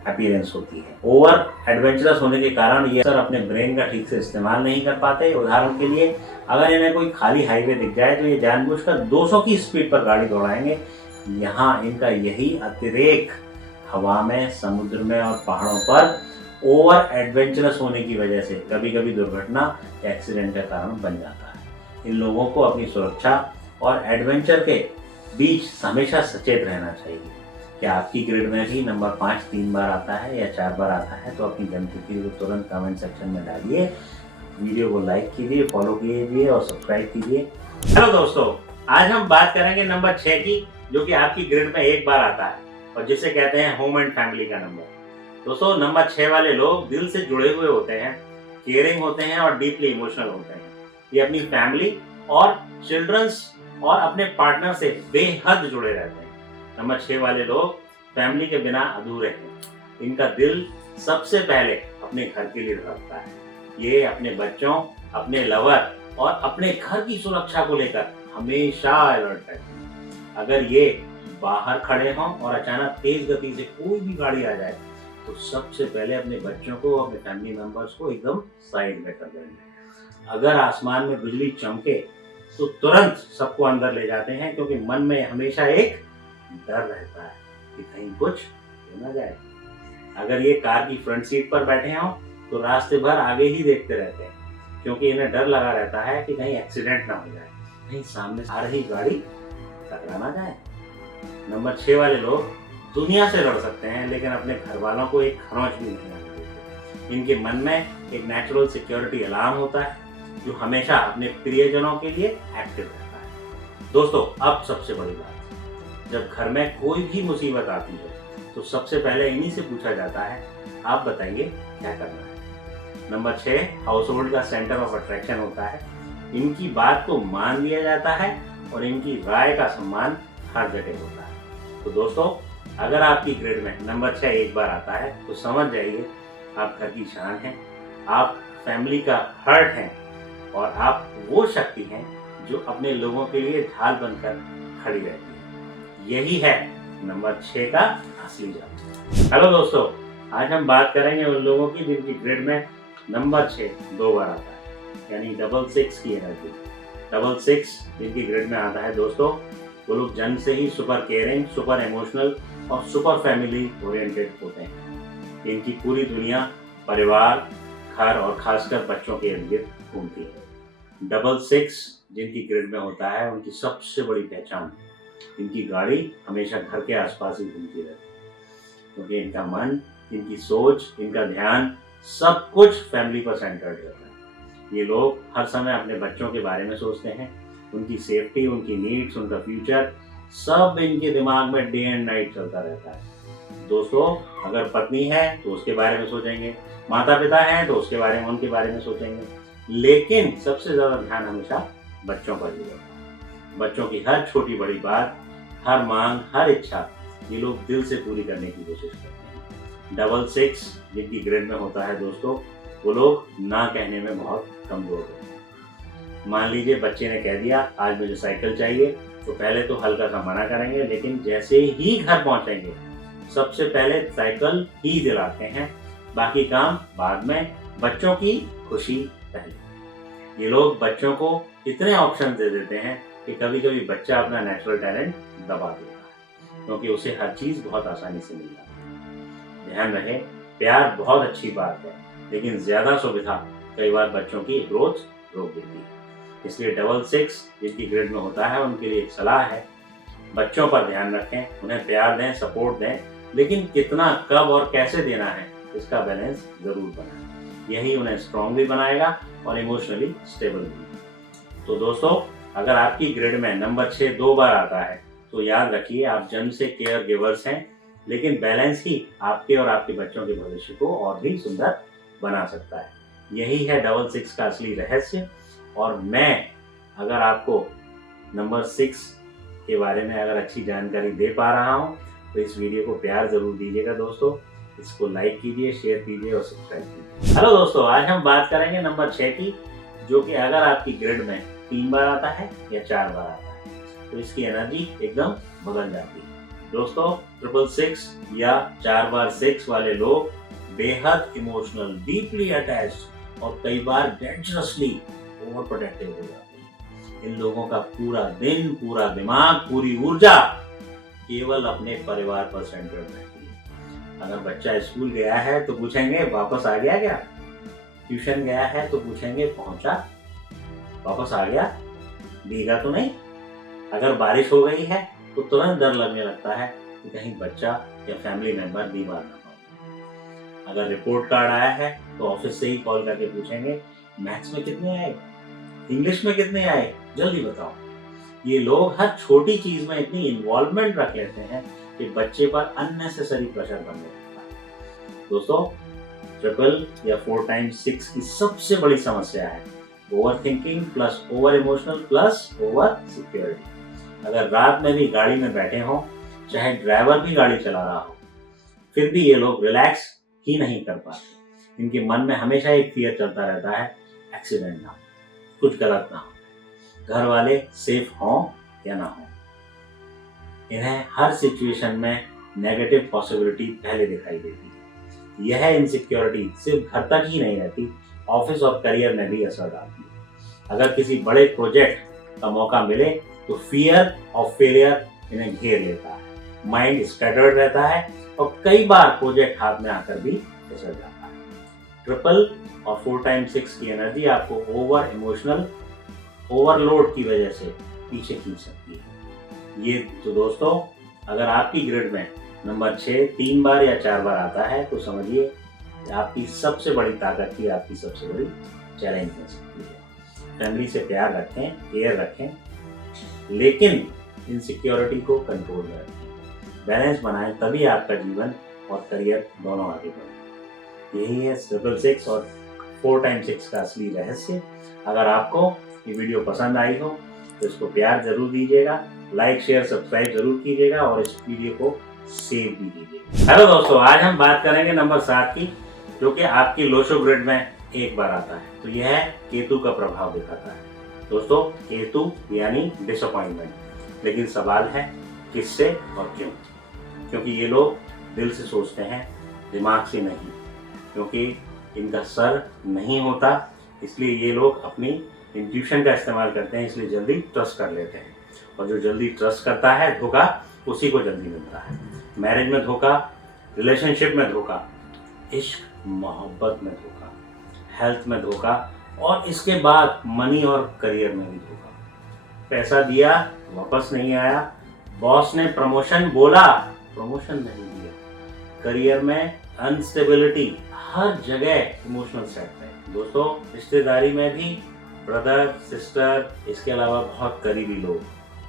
अपीयरेंस होती है। ओवर एडवेंचरस होने के कारण ये सर अपने ब्रेन का ठीक से इस्तेमाल नहीं कर पाते। उदाहरण के लिए अगर इन्हें कोई खाली हाईवे दिख जाए तो ये जानबूझकर 200 की स्पीड पर गाड़ी दौड़ाएंगे। यहाँ इनका यही अतिरेक हवा में, समुद्र में और पहाड़ों पर ओवर एडवेंचरस होने की वजह से कभी कभी दुर्घटना या एक्सीडेंट का कारण बन जाता है। इन लोगों को अपनी सुरक्षा और एडवेंचर के बीच हमेशा सचेत रहना चाहिए। क्या आपकी ग्रिड में भी नंबर 5 3 बार आता है या 4 बार आता है? तो अपनी जन्मतिथि को तुरंत कमेंट सेक्शन में डालिए। वीडियो को लाइक कीजिए, फॉलो कीजिए और सब्सक्राइब कीजिए। हेलो दोस्तों, आज हम बात करेंगे नंबर 6 की, जो कि आपकी ग्रिड में 1 बार आता है और जिसे कहते हैं होम एंड फैमिली का नंबर। दोस्तों, नंबर 6 वाले लोग दिल से जुड़े हुए होते हैं, केयरिंग होते हैं और डीपली इमोशनल होते हैं। ये अपनी फैमिली और चिल्ड्रंस और अपने पार्टनर से बेहद जुड़े रहते हैं। नंबर 6 वाले लोग फैमिली के बिना अधूरे हैं। इनका दिल सबसे पहले अपने घर के लिए धड़कता है। ये अपने बच्चों, अपने लवर और अपने घर की सुरक्षा को लेकर हमेशा अलर्ट रहते हैं। अगर ये बाहर खड़े हों और अचानक तेज गति से कोई भी गाड़ी आ जाए तो सबसे पहले अपने बच्चों को, अपने फैमिली मेंबर्स को एकदम साइड में कर देंगे। अगर आसमान में बिजली चमके तो तुरंत सबको अंदर ले जाते हैं, क्योंकि मन में हमेशा एक डर रहता है कि कहीं कुछ हो ना जाए। अगर ये कार की फ्रंट सीट पर बैठे हों तो रास्ते भर आगे ही देखते रहते हैं, क्योंकि इन्हें डर लगा रहता है कि कहीं एक्सीडेंट ना हो जाए, कहीं सामने आ रही गाड़ी टकरा ना जाए। नंबर 6 वाले लोग दुनिया से लड़ सकते हैं, लेकिन अपने घर वालों को एक खरोंच भी नहीं आने देते। इनके मन में एक नेचुरल सिक्योरिटी अलार्म होता है, जो हमेशा अपने प्रियजनों के लिए एक्टिव रहता है। दोस्तों, अब सबसे बड़ी बात, जब घर में कोई भी मुसीबत आती है तो सबसे पहले इन्हीं से पूछा जाता है, आप बताइए क्या करना है। नंबर 6 हाउस होल्ड का सेंटर ऑफ अट्रैक्शन होता है। इनकी बात को मान लिया जाता है और इनकी राय का सम्मान हर जगह होता है। तो दोस्तों, अगर आपकी ग्रिड में नंबर 6 1 बार आता है तो समझ जाइए आप घर की शान हैं, आप फैमिली का हर्ट हैं और आप वो शक्ति हैं जो अपने लोगों के लिए ढाल बनकर खड़ी रहती है। यही है नंबर 6 का असली जादू। हेलो दोस्तों, आज हम बात करेंगे उन लोगों की जिनकी ग्रिड में नंबर 6 2 बार आता है, यानी 66 की एनर्जी। 66 जिनकी ग्रिड में आता है दोस्तों, वो लोग जन्म से ही सुपर केयरिंग, सुपर इमोशनल और सुपर फैमिली ओरिएंटेड होते हैं। इनकी पूरी दुनिया परिवार, घर और खासकर बच्चों के इर्द गिर्द घूमती है। 66 जिनकी ग्रिड में होता है, उनकी सबसे बड़ी पहचान इनकी गाड़ी हमेशा घर के आसपास ही घूमती रहती है, क्योंकि इनका मन, इनकी सोच, इनका ध्यान सब कुछ फैमिली पर सेंटर्ड रहता है। ये लोग हर समय अपने बच्चों के बारे में सोचते हैं, उनकी सेफ्टी, उनकी नीड्स, उनका फ्यूचर, सब इनके दिमाग में डे एंड नाइट चलता रहता है। दोस्तों, अगर पत्नी है तो उसके बारे में सोचेंगे, माता पिता हैं तो उसके बारे में, उनके बारे में सोचेंगे, लेकिन सबसे ज्यादा ध्यान हमेशा बच्चों पर ही रहता है। बच्चों की हर छोटी बड़ी बात, हर मांग, हर इच्छा ये लोग दिल से पूरी करने की कोशिश करते हैं। 66 जिनकी ग्रिड में होता है दोस्तों, वो लोग ना कहने में बहुत कमजोर होते हैं। मान लीजिए बच्चे ने कह दिया आज मुझे साइकिल चाहिए, तो पहले तो हल्का सा मना करेंगे, लेकिन जैसे ही घर पहुंचेंगे सबसे पहले साइकिल ही दिलाते हैं, बाकी काम बाद में, बच्चों की खुशी पहले। ये लोग बच्चों को इतने ऑप्शन दे देते हैं कि कभी कभी बच्चा अपना नेचुरल टैलेंट दबा देता है, क्योंकि उसे हर चीज बहुत आसानी से मिल जाती है। ध्यान रहे, प्यार बहुत अच्छी बात है, लेकिन ज्यादा सुविधा कई बार बच्चों की ग्रोथ रोक देती है। इसलिए 66 जिनकी ग्रिड में होता है, उनके लिए एक सलाह है, बच्चों पर ध्यान रखें, उन्हें प्यार दें, सपोर्ट दें, लेकिन कितना, कब और कैसे देना है, इसका बैलेंस जरूर बनाएं। यही उन्हें स्ट्रांग भी बनाएगा और इमोशनली स्टेबल भी। तो दोस्तों, अगर आपकी ग्रिड में नंबर 6 2 बार आता है तो याद रखिए आप जन्म से केयर गिवर्स हैं, लेकिन बैलेंस ही आपके और आपके बच्चों के भविष्य को और भी सुंदर बना सकता है। यही है डबल 6 का असली रहस्य। और मैं अगर आपको नंबर 6 के बारे में अगर अच्छी जानकारी दे पा रहा हूँ तो इस वीडियो को प्यार जरूर दीजिएगा दोस्तों। इसको लाइक कीजिए, शेयर कीजिए और सब्सक्राइब कीजिए। हेलो दोस्तों, आज हम बात करेंगे नंबर 6 की, जो कि अगर आपकी ग्रिड में 3 बार आता है या 4 बार आता है तो इसकी एनर्जी एकदम बदल जाती है। दोस्तों, 666 या 4 बार 6 वाले लोग बेहद इमोशनल, डीपली अटैच्ड और कई बार डेंजरसली ओवर प्रोटेक्टिव हो जाते हैं। इन लोगों का पूरा दिन, पूरा दिमाग, पूरी ऊर्जा केवल अपने परिवार पर सेंटर्ड रहती है। अगर बच्चा स्कूल गया है तो पूछेंगे वापस आ गया क्या? ट्यूशन गया है तो पूछेंगे पहुंचा? वापस आ गया? भीगा तो नहीं? अगर बारिश हो गई है तो तुरंत डर लगने लगता है कि कहीं बच्चा या फैमिली मेंबर बीमार ना हो। अगर रिपोर्ट कार्ड आया है तो ऑफिस से ही कॉल करके पूछेंगे मैथ्स में कितने आए, इंग्लिश में कितने आए, जल्दी बताओ। ये लोग हर छोटी चीज में इतनी इन्वॉल्वमेंट रख लेते हैं कि बच्चे पर अननेसेसरी प्रेशर बनने लगता है। दोस्तों, 4 या 4 टाइम्स 6 की सबसे बड़ी समस्या है over thinking plus over emotional plus over security. अगर रात में भी गाड़ी में बैठे हों, चाहे ड्राइवर भी गाड़ी चला रहा हो, फिर भी ये लोग रिलैक्स ही नहीं कर पाते। इनके मन में हमेशा एक फियर चलता रहता है, एक्सीडेंट ना हो, कुछ गलत ना हो, घर वाले सेफ हों या ना हो। इन्हें हर सिचुएशन में नेगेटिव पॉसिबिलिटी पहले दिखाई देती है। यह इनसिक्योरिटी सिर्फ घर तक ही नहीं रहती, ऑफिस और करियर में भी असर डालती है। अगर किसी बड़े प्रोजेक्ट का मौका मिले तो फियर ऑफ फेलियर इन्हें घेर लेता है, माइंड स्कैटर्ड रहता है और कई बार प्रोजेक्ट हाथ में आकर भी फिसल जाता है। 3 और 4 टाइम्स 6 की एनर्जी आपको ओवर इमोशनल ओवरलोड की वजह से पीछे खींच सकती है। ये तो दोस्तों, अगर आपकी ग्रिड में नंबर 6 3 बार या 4 बार आता है तो समझिए आपकी सबसे बड़ी ताकत की आपकी सबसे बड़ी चैलेंज हो सकती है। फैमिली से प्यार रखें, केयर रखें, लेकिन इनसिक्योरिटी को कंट्रोल में रखें। बैलेंस बनाएं, तभी आपका जीवन और करियर दोनों आगे बढ़े। यही है 666 और 4 टाइम्स 6 का असली रहस्य। अगर आपको ये वीडियो पसंद आई हो तो इसको प्यार जरूर दीजिएगा, लाइक शेयर सब्सक्राइब जरूर कीजिएगा और इस वीडियो को सेव भी कीजिएगा। हेलो दोस्तों, आज हम बात करेंगे नंबर 7 की, जो कि आपकी लोशो ग्रिड में 1 बार आता है। तो यह केतु का प्रभाव दिखाता है। दोस्तों, केतु यानी डिसअपॉइंटमेंट। लेकिन सवाल है किससे और क्यों? क्योंकि ये लोग दिल से सोचते हैं, दिमाग से नहीं। क्योंकि इनका सर नहीं होता, इसलिए ये लोग अपनी इंट्यूशन का इस्तेमाल करते हैं, इसलिए जल्दी ट्रस्ट कर लेते हैं। और जो जल्दी ट्रस्ट करता है, धोखा उसी को जल्दी मिलता है। मैरिज में धोखा, रिलेशनशिप में धोखा, इश्क मोहब्बत में धोखा, हेल्थ में धोखा और इसके बाद मनी और करियर में भी धोखा। पैसा दिया, वापस नहीं आया। बॉस ने प्रमोशन बोला, प्रमोशन नहीं दिया। करियर में अनस्टेबिलिटी, हर जगह इमोशनल सेट है। दोस्तों, रिश्तेदारी में भी ब्रदर सिस्टर, इसके अलावा बहुत करीबी लोग,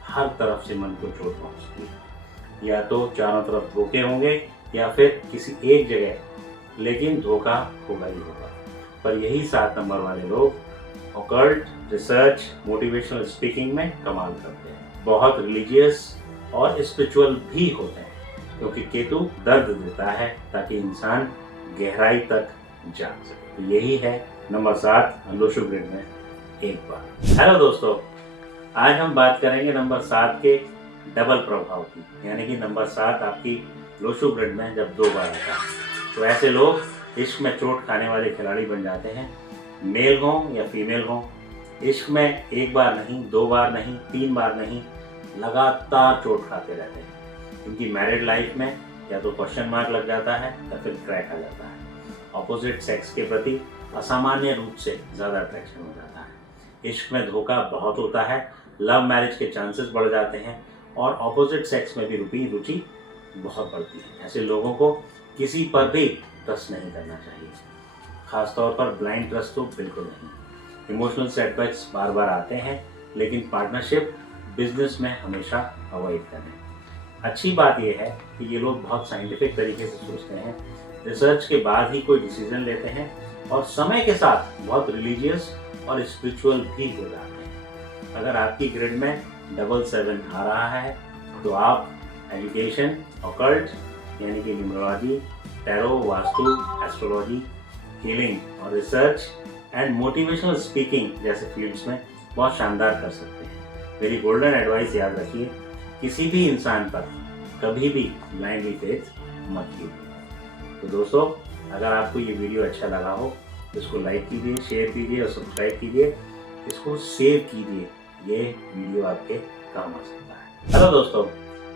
हर तरफ से मन को चोट पहुंचती है। या तो चारों तरफ धोखे होंगे या फिर किसी एक जगह, लेकिन धोखा होगा ही होगा। पर यही 7 नंबर वाले लोग ऑकल्ट, रिसर्च, मोटिवेशनल स्पीकिंग में कमाल करते हैं। बहुत रिलीजियस और स्पिरिचुअल भी होते हैं, क्योंकि केतु दर्द देता है ताकि इंसान गहराई तक जा सके। तो यही है नंबर 7 लोशो ग्रिड में 1 बार। हेलो दोस्तों, आज हम बात करेंगे नंबर 7 के डबल प्रभाव की, यानी कि नंबर 7 आपकी लोशो ग्रिड में जब 2 बार आता है तो ऐसे लोग इश्क में चोट खाने वाले खिलाड़ी बन जाते हैं। मेल हो या फीमेल हो, इश्क में 1 बार नहीं, 2 बार नहीं, 3 बार नहीं, लगातार चोट खाते रहते हैं। इनकी मैरिड लाइफ में या तो क्वेश्चन मार्क लग जाता है या फिर क्रैक आ जाता है। ऑपोजिट सेक्स के प्रति असामान्य रूप से ज़्यादा अट्रैक्शन हो जाता है। इश्क में धोखा बहुत होता है, लव मैरिज के चांसेस बढ़ जाते हैं और ऑपोजिट सेक्स में भी रुचि बहुत बढ़ती है। ऐसे लोगों को किसी पर भी ट्रस्ट नहीं करना चाहिए, खासतौर पर ब्लाइंड ट्रस्ट तो बिल्कुल नहीं। इमोशनल सेटबैक्स बार बार आते हैं, लेकिन पार्टनरशिप बिजनेस में हमेशा अवॉइड करें। अच्छी बात यह है कि ये लोग बहुत साइंटिफिक तरीके से सोचते हैं, रिसर्च के बाद ही कोई डिसीजन लेते हैं और समय के साथ बहुत रिलीजियस और स्पिरिचुअल भी हो जाते हैं। अगर आपकी ग्रिड में 777 आ रहा है तो आप एजुकेशन, ऑकल्ट यानी कि numerology, tarot, vastu, astrology, healing और रिसर्च एंड मोटिवेशनल स्पीकिंग जैसे फील्ड्स में बहुत शानदार कर सकते हैं। मेरी गोल्डन एडवाइस याद रखिए, किसी भी इंसान पर कभी भी ब्लाइंडली फेथ मत कीजिए। तो दोस्तों, अगर आपको ये वीडियो अच्छा लगा हो तो इसको लाइक कीजिए, शेयर कीजिए और सब्सक्राइब कीजिए, इसको सेव कीजिए, ये वीडियो आपके काम आ सकता है। हेलो दोस्तों,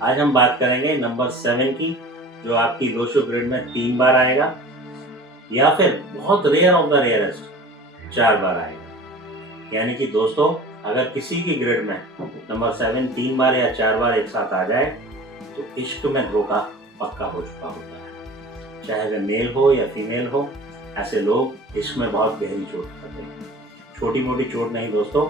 आज हम बात करेंगे नंबर 7 की, जो आपकी लोशो ग्रिड में 3 बार आएगा या फिर बहुत रेयर ऑफ द रेयरेस्ट 4 बार आएगा। यानी कि दोस्तों, अगर किसी की ग्रिड में नंबर 7 3 बार या 4 बार एक साथ आ जाए तो इश्क में धोखा पक्का हो चुका होता है। चाहे वह मेल हो या फीमेल हो, ऐसे लोग इश्क में बहुत गहरी चोट करते हैं। छोटी मोटी चोट नहीं दोस्तों,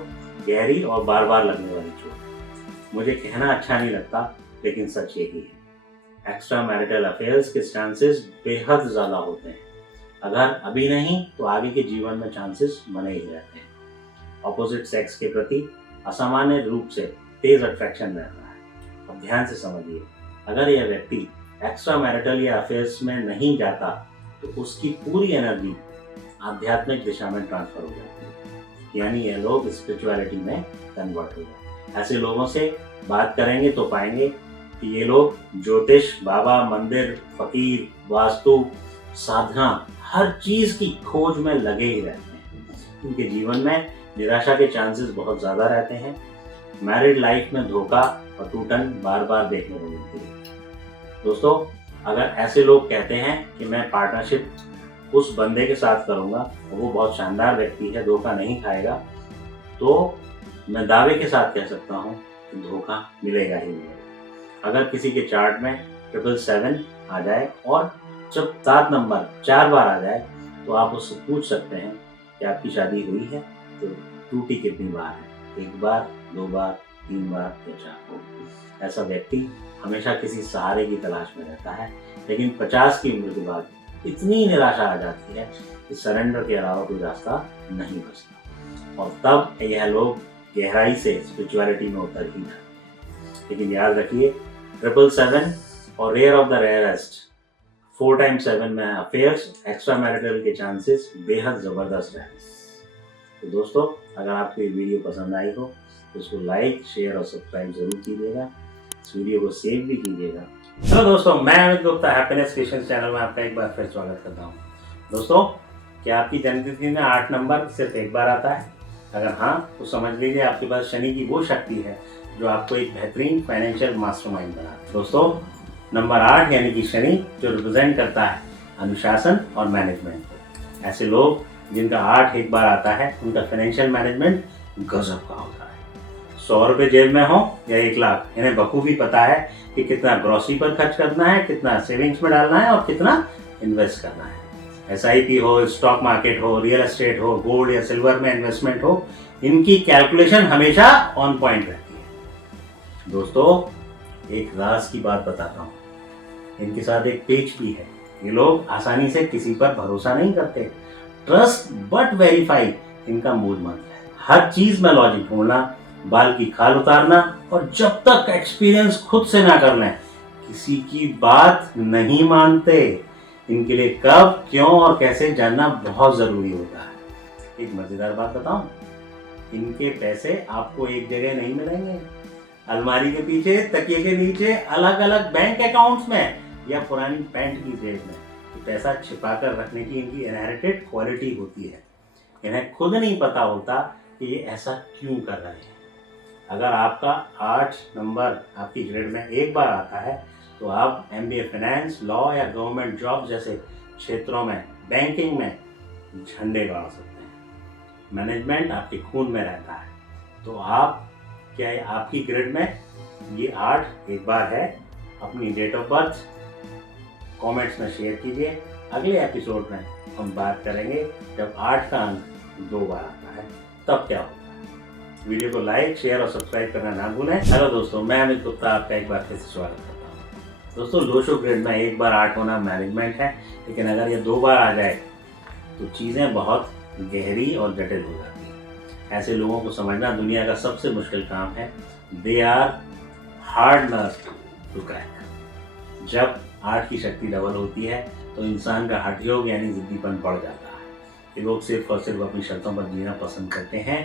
गहरी और बार बार लगने वाली चोट। मुझे कहना अच्छा नहीं लगता, लेकिन सच यही है। एक्स्ट्रा मैरिटल अफेयर्स के चांसेस बेहद ज़्यादा होते हैं। अगर अभी नहीं तो आगे के जीवन में चांसेस बने ही रहते हैं। ऑपोजिट सेक्स के प्रति असामान्य रूप से तेज अट्रैक्शन रहता है। अब ध्यान से समझिए, अगर यह व्यक्ति एक्स्ट्रा मैरिटल या अफेयर्स में नहीं जाता तो उसकी पूरी एनर्जी आध्यात्मिक दिशा में ट्रांसफर हो जाती है, यानी यह लोग स्पिरिचुअलिटी में कन्वर्ट हो जाते हैं। ऐसे लोगों से बात करेंगे तो पाएंगे कि ये लोग ज्योतिष, बाबा, मंदिर, फकीर, वास्तु, साधना, हर चीज की खोज में लगे ही रहते हैं। उनके जीवन में निराशा के चांसेस बहुत ज़्यादा रहते हैं। मैरिड लाइफ में धोखा और टूटन बार बार देखने को मिलती है। दोस्तों, अगर ऐसे लोग कहते हैं कि मैं पार्टनरशिप उस बंदे के साथ करूंगा और वो बहुत शानदार व्यक्ति है, धोखा नहीं खाएगा, तो मैं दावे के साथ कह सकता हूँ कि धोखा मिलेगा ही मिलेगा। अगर किसी के चार्ट में 777 आ जाए और जब 7 नंबर 4 बार आ जाए तो आप उससे पूछ सकते हैं कि आपकी शादी हुई है, तो टूटी कितनी बार है, 1 बार, 2 बार, 3 बार या 4 बार। ऐसा व्यक्ति हमेशा किसी सहारे की तलाश में रहता है, लेकिन 50 की उम्र के बाद इतनी निराशा आ जाती है कि सरेंडर के अलावा कोई रास्ता नहीं बचता, और तब यह लोग गहराई से स्पिरिचुअलिटी में उतर ही जाते हैं। लेकिन याद रखिए, 777 और rare of the rarest 4 times 7 में अफेयर्स, एक्स्ट्रा मैरिटल के चांसेस बेहद ज़बरदस्त रहते हैं। तो दोस्तों, अगर आपको ये वीडियो पसंद आई हो तो इसको लाइक, शेयर और सब्सक्राइब जरूर कीजिएगा। इस वीडियो को सेव भी कीजिएगा। हेलो दोस्तों, मैं Amit Gupta happiness creation channel में आपका एक बार फिर स्वागत करता हूँ। दोस्तों, क्या आपकी जन्मतिथि में 8 नंबर सिर्फ 1 बार आता है? अगर हाँ, तो समझ लीजिए आपके पास शनि की वो शक्ति है जो आपको एक बेहतरीन फाइनेंशियल मास्टरमाइंड बनाती है। दोस्तों, नंबर 8 यानी कि शनि, जो रिप्रेजेंट करता है अनुशासन और मैनेजमेंट को। ऐसे लोग जिनका 8 एक बार आता है, उनका फाइनेंशियल मैनेजमेंट गजब का होता है। 100 रुपये जेब में हो या 1 लाख, इन्हें बखूबी पता है कि कितना ग्रॉसरी पर खर्च करना है, कितना सेविंग्स में डालना है और कितना इन्वेस्ट करना है। SIP हो, स्टॉक मार्केट हो, रियल एस्टेट हो, गोल्ड या सिल्वर में इन्वेस्टमेंट हो, इनकी कैलकुलेशन हमेशा ऑन पॉइंट रहती है। दोस्तों, एक राज की बात बताता हूँ, इनके साथ एक पेच भी है। ये लोग आसानी से किसी पर भरोसा नहीं करते। ट्रस्ट बट वेरीफाई इनका मूल मंत्र है। हर चीज में लॉजिक ढूंढना, बाल की खाल उतारना, और जब तक एक्सपीरियंस खुद से ना कर लें किसी की बात नहीं मानते। इनके लिए कब, क्यों और कैसे जानना बहुत जरूरी होता है। एक मजेदार बात बताऊं, इनके पैसे आपको एक जगह नहीं मिलेंगे। अलमारी के पीछे, तकिए के नीचे, अलग अलग बैंक अकाउंट्स में या पुरानी पैंट की जेब में पैसा छिपा कर रखने की इनकी इनहेरिटेड क्वालिटी होती है। इन्हें खुद नहीं पता होता कि ये ऐसा क्यों कर रहे हैं। अगर आपका 8 नंबर आपकी ग्रेड में 1 बार आता है तो आप MBA फाइनेंस, लॉ या गवर्नमेंट जॉब जैसे क्षेत्रों में, बैंकिंग में झंडे गाड़ सकते हैं। मैनेजमेंट आपके खून में रहता है। तो आप क्या आपकी ग्रेड में ये 8 एक बार है अपनी डेट ऑफ बर्थ कमेंट्स में शेयर कीजिए। अगले एपिसोड में हम बात करेंगे जब 8 का अंक 2 बार आता है तब क्या होता है। वीडियो को लाइक, शेयर और सब्सक्राइब करना ना भूलें। हेलो दोस्तों, मैं अमित गुप्ता आपका एक बार फिर से स्वागत करता हूँ। दोस्तों, लोशो ग्रेड में 1 बार 8 होना मैनेजमेंट है, लेकिन अगर ये 2 बार आ जाए तो चीज़ें बहुत गहरी और जटिल हो जाती हैं। ऐसे लोगों को समझना दुनिया का सबसे मुश्किल काम है। They are hard nerve to crack. जब 8 की शक्ति डबल होती है तो इंसान का हठ योग यानी जिद्दीपन बढ़ जाता है। ये लोग सिर्फ और सिर्फ अपनी शर्तों पर जीना पसंद करते हैं।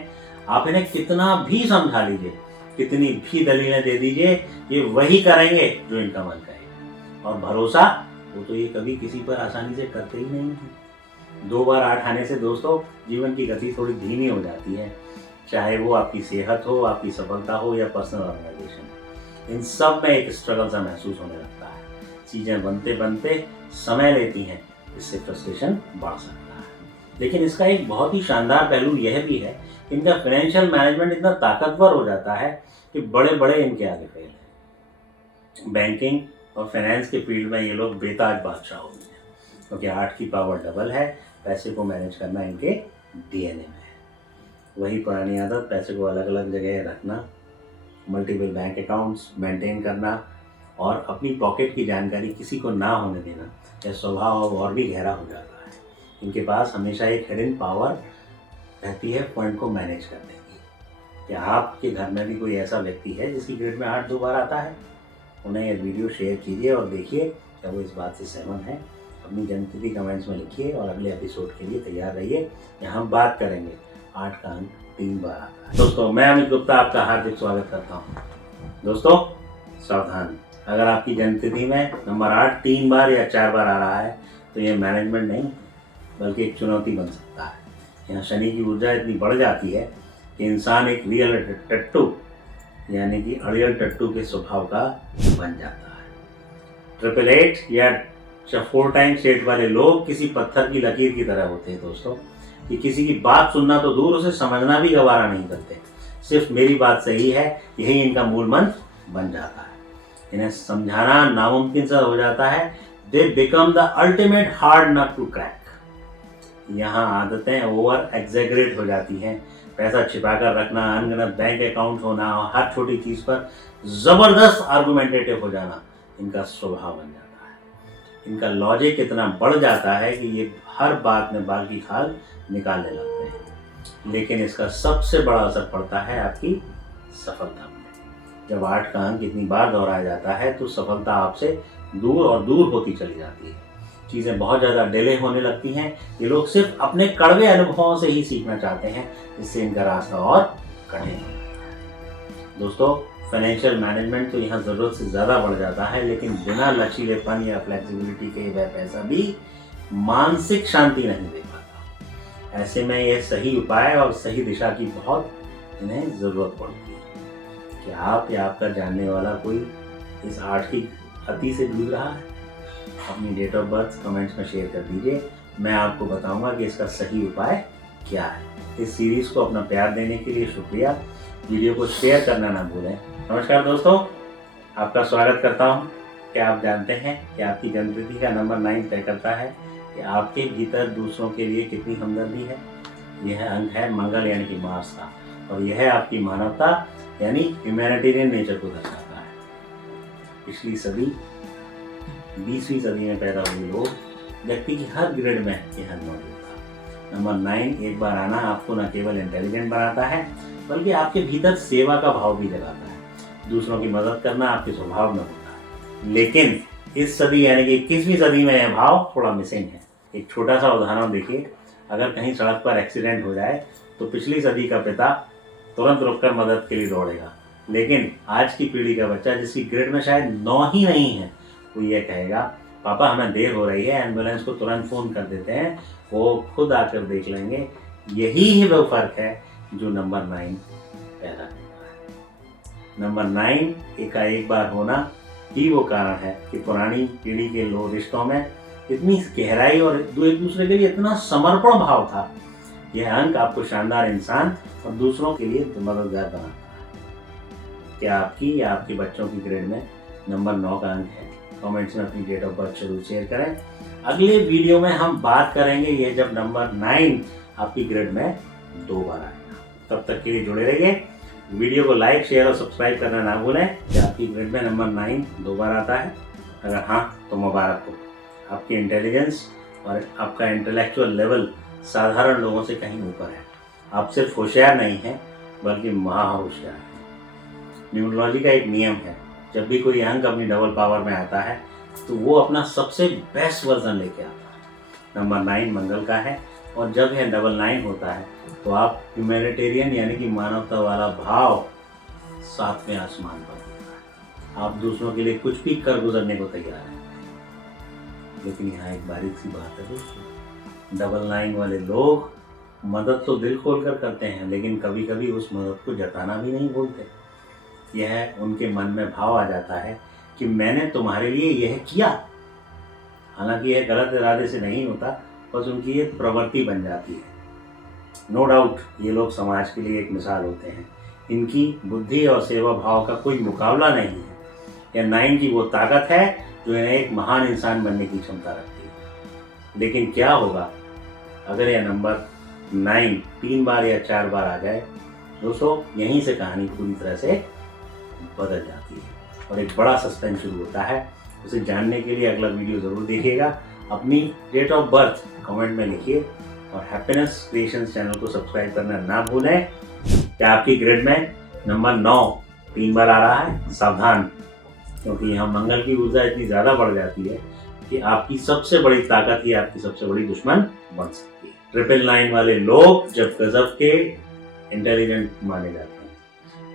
आप इन्हें कितना भी समझा लीजिए, कितनी भी दलीलें दे दीजिए, ये वही करेंगे जो इनका मन करेगा। और भरोसा, वो तो ये कभी किसी पर आसानी से करते ही नहीं है। 2 बार 8 आने से दोस्तों जीवन की गति थोड़ी धीमी हो जाती है, चाहे वो आपकी सेहत हो, आपकी सफलता हो या पर्सनल ऑर्गेनाइजेशन। इन सब में एक स्ट्रगल सा महसूस होने लगता है। चीज़ें बनते बनते समय लेती हैं, इससे फ्रस्ट्रेशन बढ़ सकता है। लेकिन इसका एक बहुत ही शानदार पहलू यह भी है, इनका फाइनेंशियल मैनेजमेंट इतना ताकतवर हो जाता है कि बड़े बड़े इनके आगे फेल हैं। बैंकिंग और फाइनेंस के फील्ड में ये लोग बेताज बादशाह होते हैं, क्योंकि 8 की पावर डबल है। पैसे को मैनेज करना इनके डीएनए में है। वही पुरानी आदत, पैसे को अलग अलग जगह रखना, मल्टीपल बैंक अकाउंट्स मेंटेन करना और अपनी पॉकेट की जानकारी किसी को ना होने देना, यह स्वभाव अब और भी गहरा हो जाता है। इनके पास हमेशा एक हिडन पावर रहती है फंड को मैनेज करने की। क्या आपके घर में भी कोई ऐसा व्यक्ति है जिसकी ग्रेड में 8 2 बार आता है? उन्हें यह वीडियो शेयर कीजिए और देखिए क्या वो इस बात से सहमत है। अपनी जनस्थिति कमेंट्स में लिखिए और अगले एपिसोड के लिए तैयार रहिए। यहाँ हम बात करेंगे 8 का अंक 3 बार आता है। दोस्तों, मैं अमित गुप्ता आपका हार्दिक स्वागत करता हूँ। दोस्तों सावधान, अगर आपकी जनस्थिति में नंबर 8 3 बार या 4 बार आ रहा है तो यह मैनेजमेंट नहीं बल्कि एक चुनौती बन सकता है। यहाँ शनि की ऊर्जा इतनी बढ़ जाती है कि इंसान एक रियल टट्टू यानी कि अड़ियल टट्टू के स्वभाव का बन जाता है। 888 या 4 टाइम्स 8 वाले लोग किसी पत्थर की लकीर की तरह होते हैं दोस्तों, कि किसी की बात सुनना तो दूर, उसे समझना भी गवारा नहीं करते। सिर्फ मेरी बात सही है, यही इनका मूल मंत्र बन जाता है। इन्हें समझाना नामुमकिन सा हो जाता है। They become the ultimate hard nut to crack. यहाँ आदतें ओवर एग्जेगरेट हो जाती हैं। पैसा छिपाकर रखना, अनगिनत बैंक अकाउंट होना और हर छोटी चीज़ पर ज़बरदस्त आर्गुमेंटेटिव हो जाना इनका स्वभाव बन जाता है। इनका लॉजिक इतना बढ़ जाता है कि ये हर बात में बाल की खाल निकालने लगते हैं। लेकिन इसका सबसे बड़ा असर पड़ता है आपकी सफलता में। जब 8 का अंक इतनी बार दोहराया जाता है तो सफलता आपसे दूर और दूर होती चली जाती है। चीज़ें बहुत ज़्यादा डिले होने लगती हैं। ये लोग सिर्फ अपने कड़वे अनुभवों से ही सीखना चाहते हैं, जिससे इनका रास्ता और कठिन हो जाता है। दोस्तों, फाइनेंशियल मैनेजमेंट तो यहाँ ज़रूरत से ज़्यादा बढ़ जाता है, लेकिन बिना लचीलेपन या फ्लेक्सिबिलिटी के वह पैसा भी मानसिक शांति नहीं दे पाता। ऐसे में यह सही उपाय और सही दिशा की बहुत इन्हें ज़रूरत पड़ती है। क्या आप या आपका जानने वाला कोई इस 8 की अति से जूझ रहा है? अपनी डेट ऑफ बर्थ कमेंट्स में शेयर कर दीजिए। मैं आपको बताऊंगा कि इसका सही उपाय क्या है। इस सीरीज़ को अपना प्यार देने के लिए शुक्रिया। वीडियो को शेयर करना ना भूलें। नमस्कार दोस्तों, आपका स्वागत करता हूं। क्या आप जानते हैं कि आपकी जन्मतिथि का नंबर 9 तय करता है कि आपके भीतर दूसरों के लिए कितनी हमदर्दी है? यह अंक है मंगल यानी कि मार्स का, और यह आपकी मानवता यानी ह्यूमैनिटेरियन नेचर को दर्शाता है। पिछली सदी 20वीं सदी में पैदा हुए लोग व्यक्ति की हर ग्रेड में यह मौजूद था। नंबर 9 एक बार आना आपको न केवल इंटेलिजेंट बनाता है बल्कि आपके भीतर सेवा का भाव भी जगाता है। दूसरों की मदद करना आपके स्वभाव में होता है। लेकिन इस सदी यानी कि 21वीं सदी में यह भाव थोड़ा मिसिंग है। एक छोटा सा उदाहरण देखिए। अगर कहीं सड़क पर एक्सीडेंट हो जाए तो पिछली सदी का पिता तुरंत रुककर मदद के लिए दौड़ेगा, लेकिन आज की पीढ़ी का बच्चा जिसकी ग्रेड में शायद 9 ही नहीं है, वो ये कहेगा पापा हमें देर हो रही है, एम्बुलेंस को तुरंत फ़ोन कर देते हैं, वो खुद आकर देख लेंगे। यही है वो फ़र्क है जो नंबर 9 पैदा करता है। नंबर 9 एक बार होना ही वो कारण है कि पुरानी पीढ़ी के लोग रिश्तों में इतनी गहराई और एक दूसरे के लिए इतना समर्पण भाव था। यह अंक आपको शानदार इंसान और दूसरों के लिए मददगार बनाता है। क्या आपकी या आपके बच्चों की ग्रेड में नंबर 9 का अंक है। कमेंट्स में अपनी डेट ऑफ बर्थ जरूर शेयर करें। अगले वीडियो में हम बात करेंगे ये जब नंबर 9 आपकी ग्रिड में 2 बार आएगा। तब तक के लिए जुड़े रहिए। वीडियो को लाइक, शेयर और सब्सक्राइब करना ना भूलें। कि आपकी ग्रिड में नंबर 9 2 बार आता है? अगर हाँ तो मुबारक हो। आपकी इंटेलिजेंस और आपका इंटेलेक्चुअल लेवल साधारण लोगों से कहीं ऊपर है। आप सिर्फ होशियार नहीं हैं बल्कि महाहोशियार हैं। न्यूमरोलॉजी का एक नियम है, जब भी कोई अंक अपनी डबल पावर में आता है तो वो अपना सबसे बेस्ट वर्जन लेके आता है। नंबर 9 मंगल का है और जब यह डबल 9 होता है तो आप ह्यूमैनिटेरियन यानी कि मानवता वाला भाव 7वें आसमान पर होता है। आप दूसरों के लिए कुछ भी कर गुजरने को तैयार हैं। लेकिन यहाँ एक बारीक सी बात है दोस्तों, डबल 9 वाले लोग मदद तो दिल खोल कर करते हैं, लेकिन कभी कभी उस मदद को जताना भी नहीं भूलते। यह उनके मन में भाव आ जाता है कि मैंने तुम्हारे लिए यह किया। हालांकि यह गलत इरादे से नहीं होता, बस उनकी एक प्रवृत्ति बन जाती है। नो डाउट ये लोग समाज के लिए एक मिसाल होते हैं। इनकी बुद्धि और सेवा भाव का कोई मुकाबला नहीं है। यह 9 की वो ताकत है जो इन्हें एक महान इंसान बनने की क्षमता रखती है। लेकिन क्या होगा अगर यह नंबर 9 3 बार या 4 बार आ जाए? दोस्तों यहीं से कहानी पूरी तरह से बदल जाती है और एक बड़ा सस्पेंस शुरू होता है। उसे जानने के लिए अगला वीडियो ज़रूर देखिएगा। अपनी डेट ऑफ बर्थ कमेंट में लिखिए और हैप्पीनेस क्रिएशंस चैनल को सब्सक्राइब करना ना भूलें। क्या आपकी ग्रिड में नंबर 9 3 बार आ रहा है? सावधान, क्योंकि यहाँ मंगल की ऊर्जा इतनी ज़्यादा बढ़ जाती है कि आपकी सबसे बड़ी ताकत ही आपकी सबसे बड़ी दुश्मन बन सकती है। 999 वाले लोग जब गजब के इंटेलिजेंट माने जाते हैं,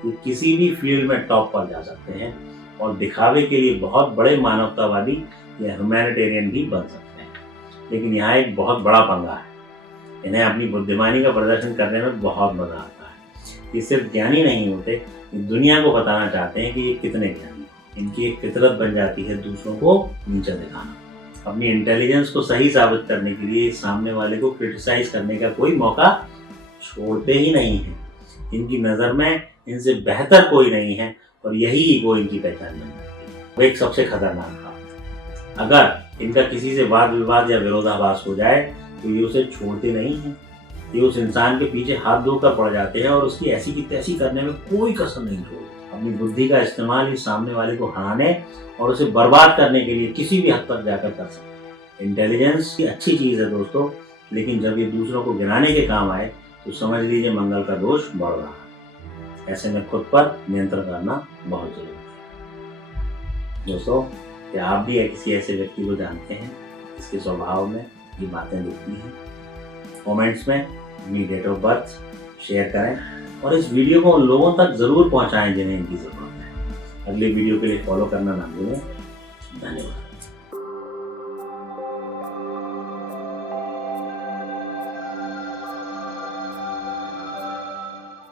ये किसी भी फील्ड में टॉप पर जा सकते हैं और दिखावे के लिए बहुत बड़े मानवतावादी या ह्यूमैनिटेरियन भी बन सकते हैं। लेकिन यहाँ एक बहुत बड़ा पंगा है, इन्हें अपनी बुद्धिमानी का प्रदर्शन करने में बहुत मजा आता है। ये सिर्फ ज्ञानी नहीं होते, ये दुनिया को बताना चाहते हैं कि ये कितने ज्ञानी हैं। इनकी एक फितरत बन जाती है दूसरों को नीचा दिखाना। अपनी इंटेलिजेंस को सही साबित करने के लिए सामने वाले को क्रिटिसाइज करने का कोई मौका छोड़ते ही नहीं है। इनकी नज़र में इनसे बेहतर कोई नहीं है और यही ईगो इनकी पहचान बन जाती है। वो एक सबसे खतरनाक काम है। अगर इनका किसी से वाद विवाद या विरोधाभास हो जाए तो ये उसे छोड़ते नहीं हैं। ये उस इंसान के पीछे हाथ धोकर पड़ जाते हैं और उसकी ऐसी की तैसी करने में कोई कसर नहीं छोड़ते। अपनी बुद्धि का इस्तेमाल इस सामने वाले को हराने और उसे बर्बाद करने के लिए किसी भी हद तक जाकर कर सकते हैं। इंटेलिजेंस की अच्छी चीज़ है दोस्तों, लेकिन जब ये दूसरों को गिराने के काम आए तो समझ लीजिए मंगल का दोष बढ़ रहा है। ऐसे में खुद पर नियंत्रण करना बहुत जरूरी है। दोस्तों क्या आप भी किसी ऐसे व्यक्ति को जानते हैं जिसके स्वभाव में ये बातें दिखती हैं? कमेंट्स में अपनी डेट ऑफ बर्थ शेयर करें और इस वीडियो को उन लोगों तक जरूर पहुंचाएं जिन्हें इनकी जरूरत है। अगले वीडियो के लिए फॉलो करना ना भूलें। धन्यवाद।